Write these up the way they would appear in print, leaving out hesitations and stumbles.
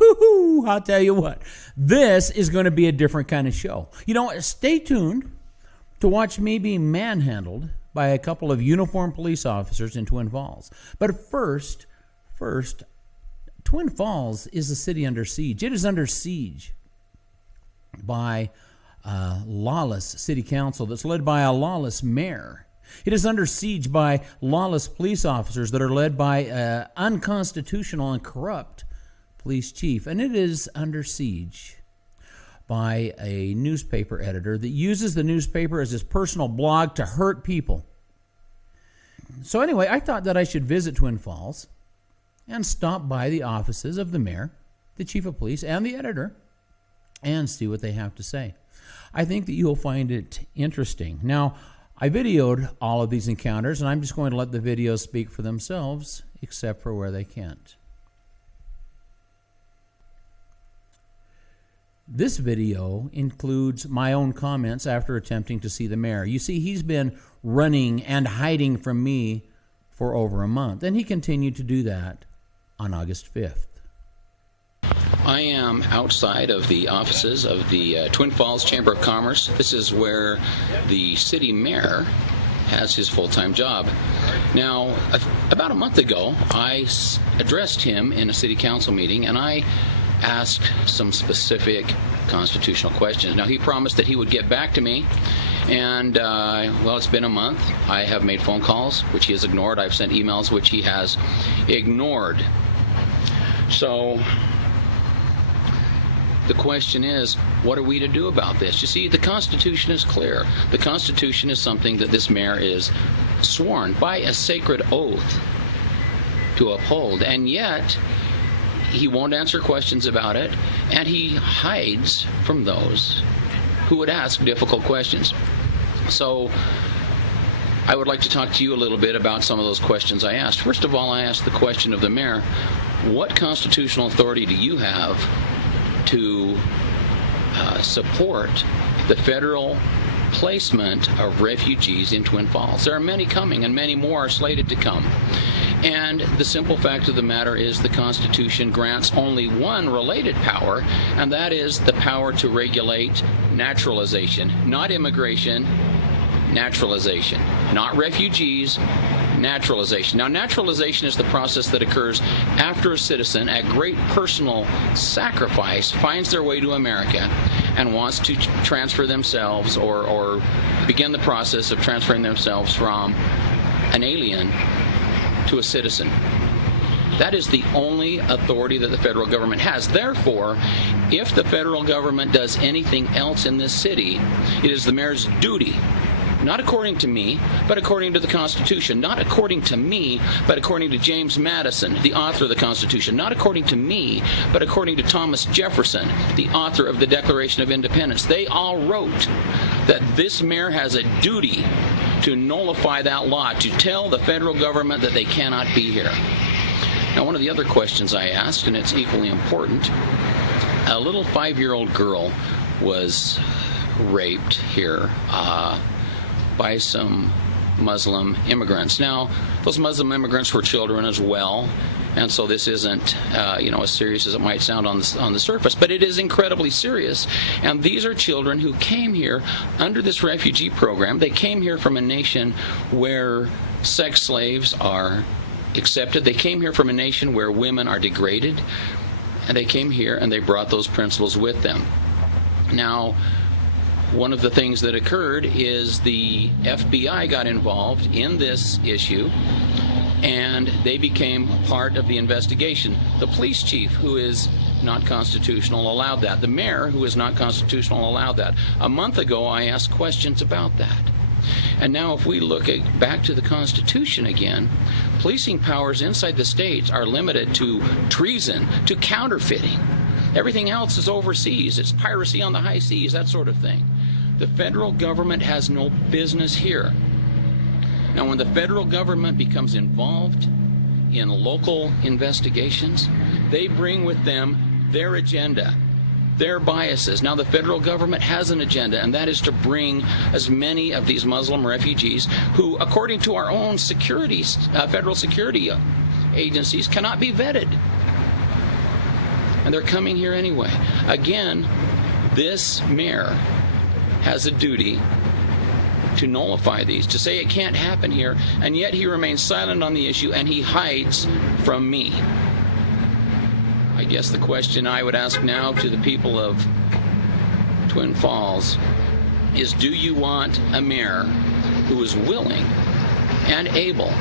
Woo-hoo-hoo, I'll tell you what, this is going to be a different kind of show. You know, stay tuned to watch me be manhandled by a couple of uniformed police officers in Twin Falls. But first, Twin Falls is a city under siege. It is under siege by a lawless city council that's led by a lawless mayor. It is under siege by lawless police officers that are led by an unconstitutional and corrupt police chief. And it is under siege by a newspaper editor that uses the newspaper as his personal blog to hurt people. So anyway, I thought that I should visit Twin Falls and stop by the offices of the mayor, the chief of police, and the editor and see what they have to say. I think that you'll find it interesting. Now, I videoed all of these encounters, and I'm just going to let the videos speak for themselves, except for where they can't. This video includes my own comments after attempting to see the mayor. You see, he's been running and hiding from me for over a month, and he continued to do that on August 5th. I am outside of the offices of the Twin Falls Chamber of Commerce. This is where the city mayor has his full-time job. Now, about a month ago, I addressed him in a city council meeting, and I asked some specific constitutional questions. Now, he promised that he would get back to me, and, well, it's been a month. I have made phone calls, which he has ignored. I've sent emails, which he has ignored. So the question is, what are we to do about this? You see, the Constitution is clear. The Constitution is something that this mayor is sworn by a sacred oath to uphold, and yet he won't answer questions about it, and he hides from those who would ask difficult questions. So I would like to talk to you a little bit about some of those questions I asked. First of all, I asked the question of the mayor, what constitutional authority do you have to support the federal placement of refugees in Twin Falls? There are many coming, and many more are slated to come. And the simple fact of the matter is the Constitution grants only one related power, and that is the power to regulate naturalization, not immigration, naturalization, not refugees, naturalization. Now, naturalization is the process that occurs after a citizen, at great personal sacrifice, finds their way to America and wants to transfer themselves or begin the process of transferring themselves from an alien to a citizen. That is the only authority that the federal government has. Therefore, if the federal government does anything else in this city, it is the mayor's duty, not according to me, but according to the Constitution. Not according to me, but according to James Madison, the author of the Constitution. Not according to me, but according to Thomas Jefferson, the author of the Declaration of Independence. They all wrote that this mayor has a duty to nullify that law, to tell the federal government that they cannot be here. Now, one of the other questions I asked, and it's equally important, a little 5-year-old girl was raped here by some Muslim immigrants. Now, those Muslim immigrants were children as well, and so this isn't, as serious as it might sound on the surface, but it is incredibly serious. And these are children who came here under this refugee program. They came here from a nation where sex slaves are accepted. They came here from a nation where women are degraded, and they came here and they brought those principles with them. Now, one of the things that occurred is the FBI got involved in this issue, and they became part of the investigation. The police chief, who is not constitutional, allowed that. The mayor, who is not constitutional, allowed that. A month ago, I asked questions about that. And now if we look back to the Constitution again, policing powers inside the states are limited to treason, to counterfeiting. Everything else is overseas. It's piracy on the high seas, that sort of thing. The federal government has no business here. Now, when the federal government becomes involved in local investigations, they bring with them their agenda, their biases. Now, the federal government has an agenda, and that is to bring as many of these Muslim refugees who, according to our own federal security agencies, cannot be vetted. and they're coming here anyway. Again, this mayor has a duty to nullify these, to say it can't happen here, and yet he remains silent on the issue and he hides from me. I guess the question I would ask now to the people of Twin Falls is, do you want a mayor who is willing and able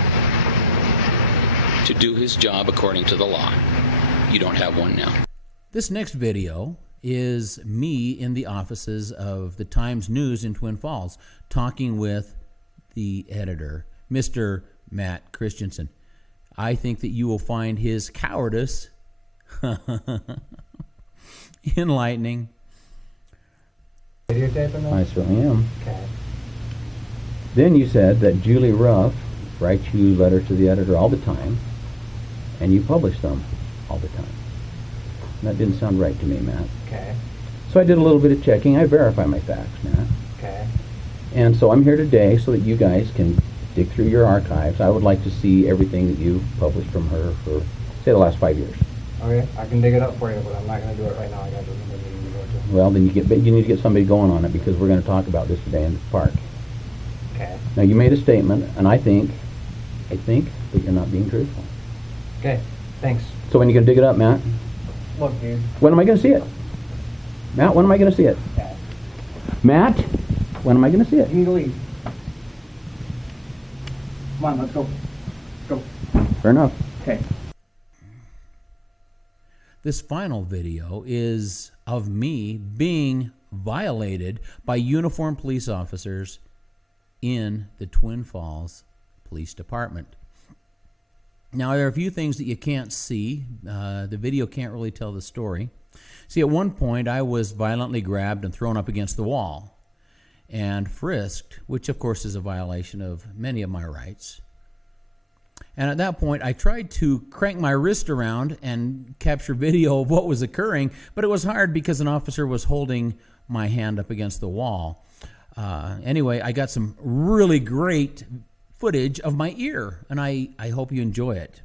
to do his job according to the law? You don't have one now. This next video is me in the offices of the Times News in Twin Falls talking with the editor, Mr. Matt Christensen. I think that you will find his cowardice enlightening. Videotaping I them? certainly am. Okay. Then you said that Julie Ruff writes you letters to the editor all the time, and you publish them all the time. That didn't sound right to me, Matt. Okay. So I did a little bit of checking. I verify my facts, Matt. Okay. And so I'm here today so that you guys can dig through your archives. I would like to see everything that you published from her for, say, the last 5 years. Okay, I can dig it up for you, but I'm not going to do it right now. I got to remember meeting to go to. Well, then you need to get somebody going on it, because we're going to talk about this today in the park. Okay. Now, you made a statement, and I think that you're not being truthful. Okay, thanks. So when are you going to dig it up, Matt? Look, dude. When am I going to see it? Matt, when am I going to see it? Okay. Matt, when am I going to see You it? can go eat. Come on, let's go. Go. Fair enough. Okay. This final video is of me being violated by uniformed police officers in the Twin Falls Police Department. Now, there are a few things that you can't see. The video can't really tell the story. See, at one point, I was violently grabbed and thrown up against the wall and frisked, which, of course, is a violation of many of my rights. And at that point, I tried to crank my wrist around and capture video of what was occurring, but it was hard because an officer was holding my hand up against the wall. Anyway, I got some really great footage of my ear, and I hope you enjoy it.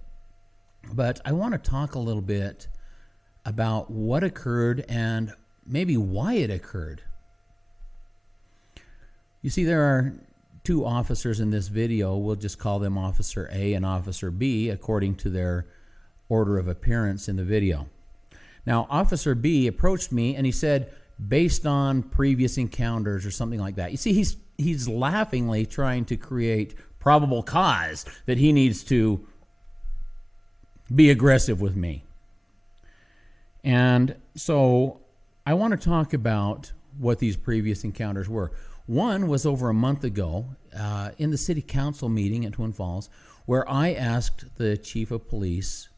But I want to talk a little bit about what occurred and maybe why it occurred. You see, there are two officers in this video. We'll just call them Officer A and Officer B according to their order of appearance in the video. Now, Officer B approached me and he said, based on previous encounters or something like that. You see, he's laughingly trying to create probable cause that he needs to be aggressive with me. And so I want to talk about what these previous encounters were. One was over a month ago in the city council meeting at Twin Falls, where I asked the chief of police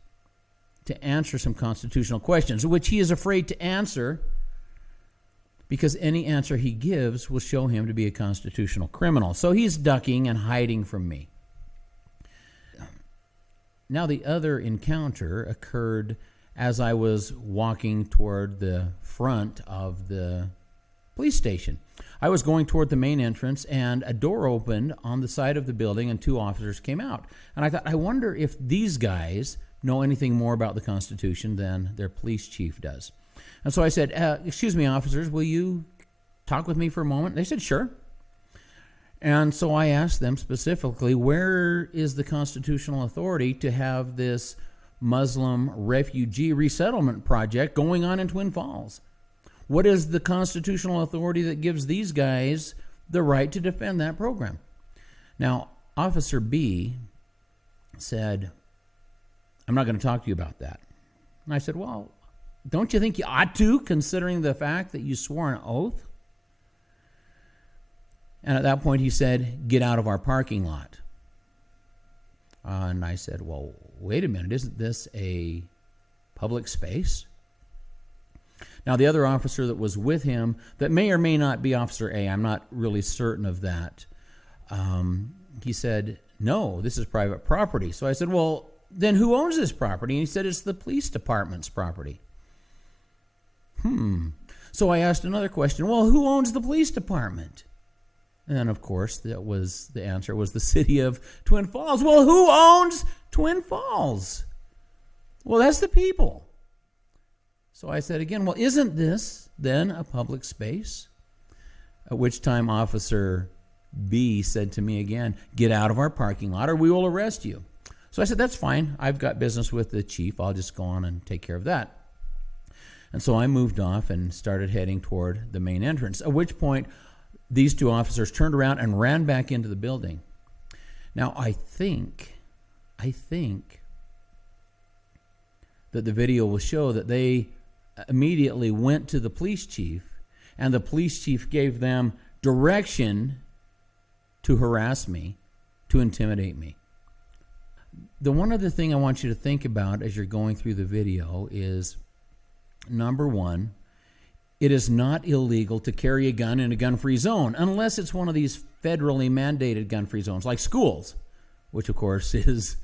to answer some constitutional questions, which he is afraid to answer because any answer he gives will show him to be a constitutional criminal. So he's ducking and hiding from me. Now, the other encounter occurred as I was walking toward the front of the police station. I was going toward the main entrance, and a door opened on the side of the building, and two officers came out. And I thought, I wonder if these guys know anything more about the Constitution than their police chief does. And so I said, excuse me, officers, will you talk with me for a moment? They said, sure. And so I asked them specifically, where is the constitutional authority to have this Muslim refugee resettlement project going on in Twin Falls? What is the constitutional authority that gives these guys the right to defend that program? Now, Officer B said, I'm not going to talk to you about that. And I said, well, don't you think you ought to, considering the fact that you swore an oath? And at that point he said, get out of our parking lot. And I said, well, wait a minute, isn't this a public space? Now, the other officer that was with him, that may or may not be Officer A, I'm not really certain of that, he said, no, this is private property. So I said, well, then who owns this property? And he said, it's the police department's property. So I asked another question, well, who owns the police department? And of course, that was the answer was the city of Twin Falls. Well, who owns Twin Falls? Well, that's the people. So I said again, well, isn't this then a public space? At which time Officer B said to me again, get out of our parking lot or we will arrest you. So I said, that's fine. I've got business with the chief. I'll just go on and take care of that. And so I moved off and started heading toward the main entrance, at which point these two officers turned around and ran back into the building. Now, I think that the video will show that they immediately went to the police chief, and the police chief gave them direction to harass me, to intimidate me. The one other thing I want you to think about as you're going through the video is, number one, it is not illegal to carry a gun in a gun-free zone unless it's one of these federally mandated gun-free zones, like schools, which of course is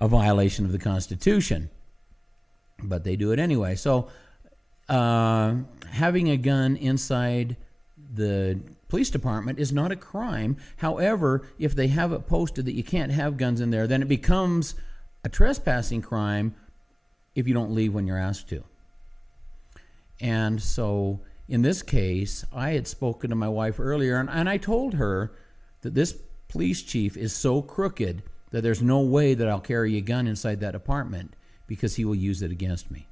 a violation of the Constitution. But they do it anyway. So having a gun inside the police department is not a crime. However, if they have it posted that you can't have guns in there, then it becomes a trespassing crime if you don't leave when you're asked to. And so in this case, I had spoken to my wife earlier, and I told her that this police chief is so crooked that there's no way that I'll carry a gun inside that apartment because he will use it against me.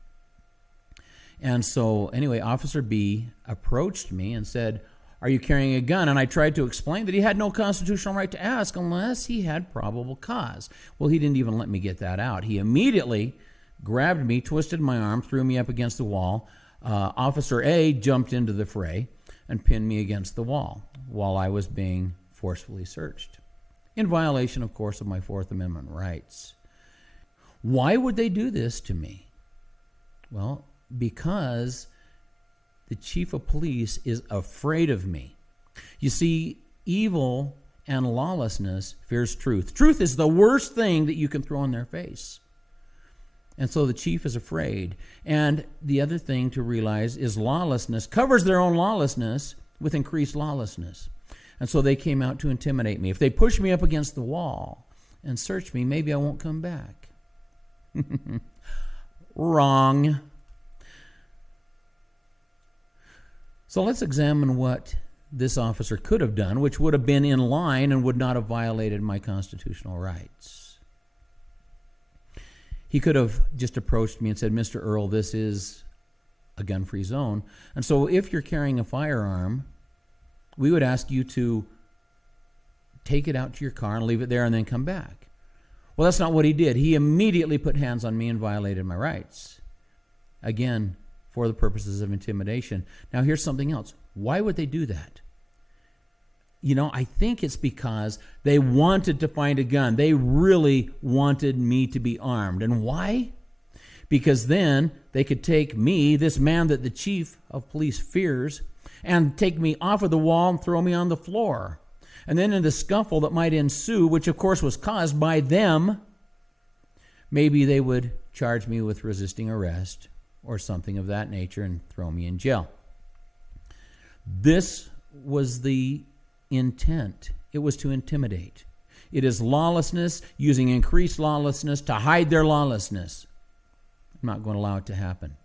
And so anyway, Officer B approached me and said, are you carrying a gun? And I tried to explain that he had no constitutional right to ask unless he had probable cause. Well, he didn't even let me get that out. He immediately grabbed me, twisted my arm, threw me up against the wall. Officer A jumped into the fray and pinned me against the wall while I was being forcefully searched, in violation, of course, of my Fourth Amendment rights. Why would they do this to me? Well, because the chief of police is afraid of me. You see, evil and lawlessness fears truth. Truth is the worst thing that you can throw in their face. And so the chief is afraid. And the other thing to realize is lawlessness covers their own lawlessness with increased lawlessness. And so they came out to intimidate me. If they push me up against the wall and search me, maybe I won't come back. Wrong. So let's examine what this officer could have done, which would have been in line and would not have violated my constitutional rights. He could have just approached me and said, Mr. Earl, this is a gun-free zone. And so if you're carrying a firearm, we would ask you to take it out to your car and leave it there and then come back. Well, that's not what he did. He immediately put hands on me and violated my rights. Again, for the purposes of intimidation. Now, here's something else. Why would they do that? You know, I think it's because they wanted to find a gun. They really wanted me to be armed. And why? Because then they could take me, this man that the chief of police fears, and take me off of the wall and throw me on the floor. And then in the scuffle that might ensue, which of course was caused by them, maybe they would charge me with resisting arrest or something of that nature and throw me in jail. This was the intent. It was to intimidate. It is lawlessness, using increased lawlessness to hide their lawlessness. I'm not going to allow it to happen.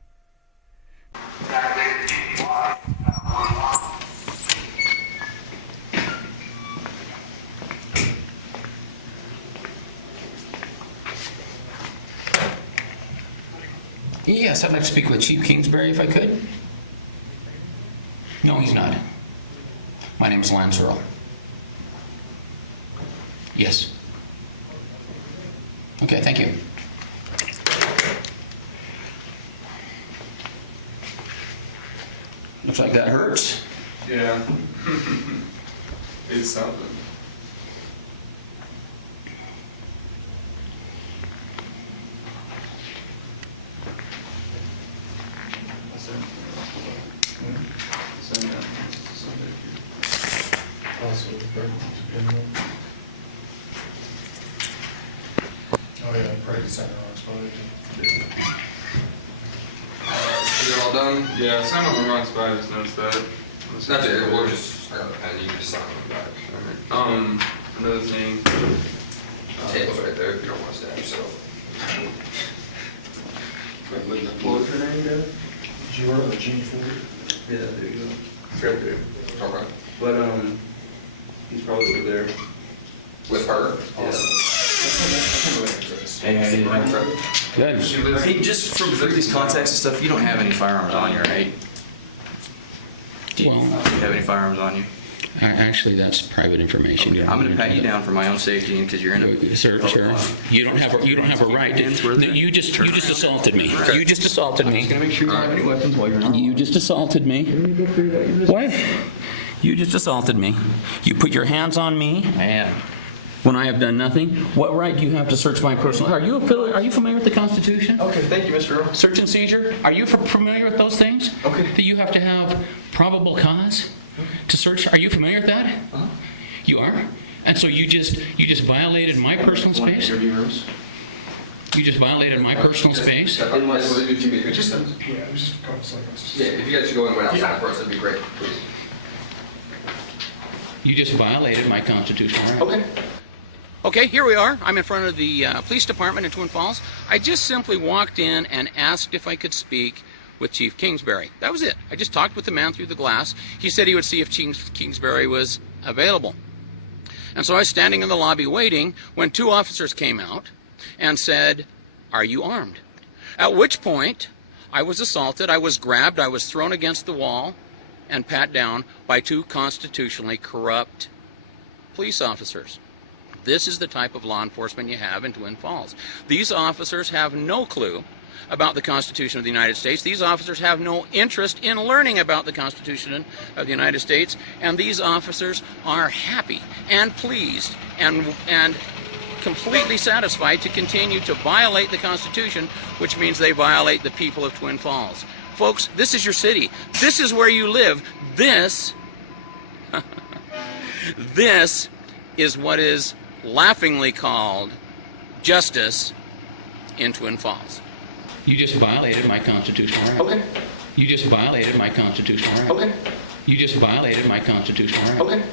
Yes, I'd like to speak with Chief Kingsbury if I could. No, he's not. My name is Lance Earl. Yes. Okay, thank you. Looks like that hurts. Yeah. It's something. Oh yeah, probably center on spot. You're all done? Yeah, some of them wrong spot, I just noticed that. That's it, we'll just, I got a pen, you can just sign on the back. Another thing. Table's right there if you don't want to stand, so. What was your name again? G or G4. Yeah, there you go. Right there. Okay. But he's probably over there. With her? Hey, how you doing? Good. Hey, just from previous contacts and stuff, you don't have any firearms on you, right? Do you have any firearms on you? Actually, that's private information. I'm going to pat you down for my own safety and because you're in a Sir, you don't have a right. You just assaulted me. You just assaulted me. I'm just going to make sure you don't have any weapons while you're not. You just assaulted me. What? You just assaulted me. You put your hands on me. I am. When I have done nothing. What right do you have to search my personal? Are you familiar with the Constitution? Okay, thank you, Mr. Earl. Search and seizure. Are you familiar with those things? Okay. That you have to have probable cause to search. Are you familiar with that? Uh-huh. You are. And so you just violated my personal space. Interview rooms. You just violated my personal space. Unless we'll do 2 minutes. Just, yeah, it was just a couple seconds. Yeah, if you guys should go and wait outside for us, that'd be great, please. You just violated my constitutional right. Okay. Okay, here we are. I'm in front of the police department in Twin Falls. I just simply walked in and asked if I could speak with Chief Kingsbury. That was it. I just talked with the man through the glass. He said he would see if Chief Kingsbury was available. And so I was standing in the lobby waiting when 2 officers came out and said, "Are you armed?" At which point, I was assaulted, I was grabbed, I was thrown against the wall and pat down by 2 constitutionally corrupt police officers. This is the type of law enforcement you have in Twin Falls. These officers have no clue about the Constitution of the United States. These officers have no interest in learning about the Constitution of the United States, and these officers are happy and pleased and completely satisfied to continue to violate the Constitution, which means they violate the people of Twin Falls. Folks, this is your city. This is where you live. This is what is laughingly called justice in Twin Falls. You just violated my constitutional right. Okay. You just violated my constitutional right. Okay. You just violated my constitutional right. Okay.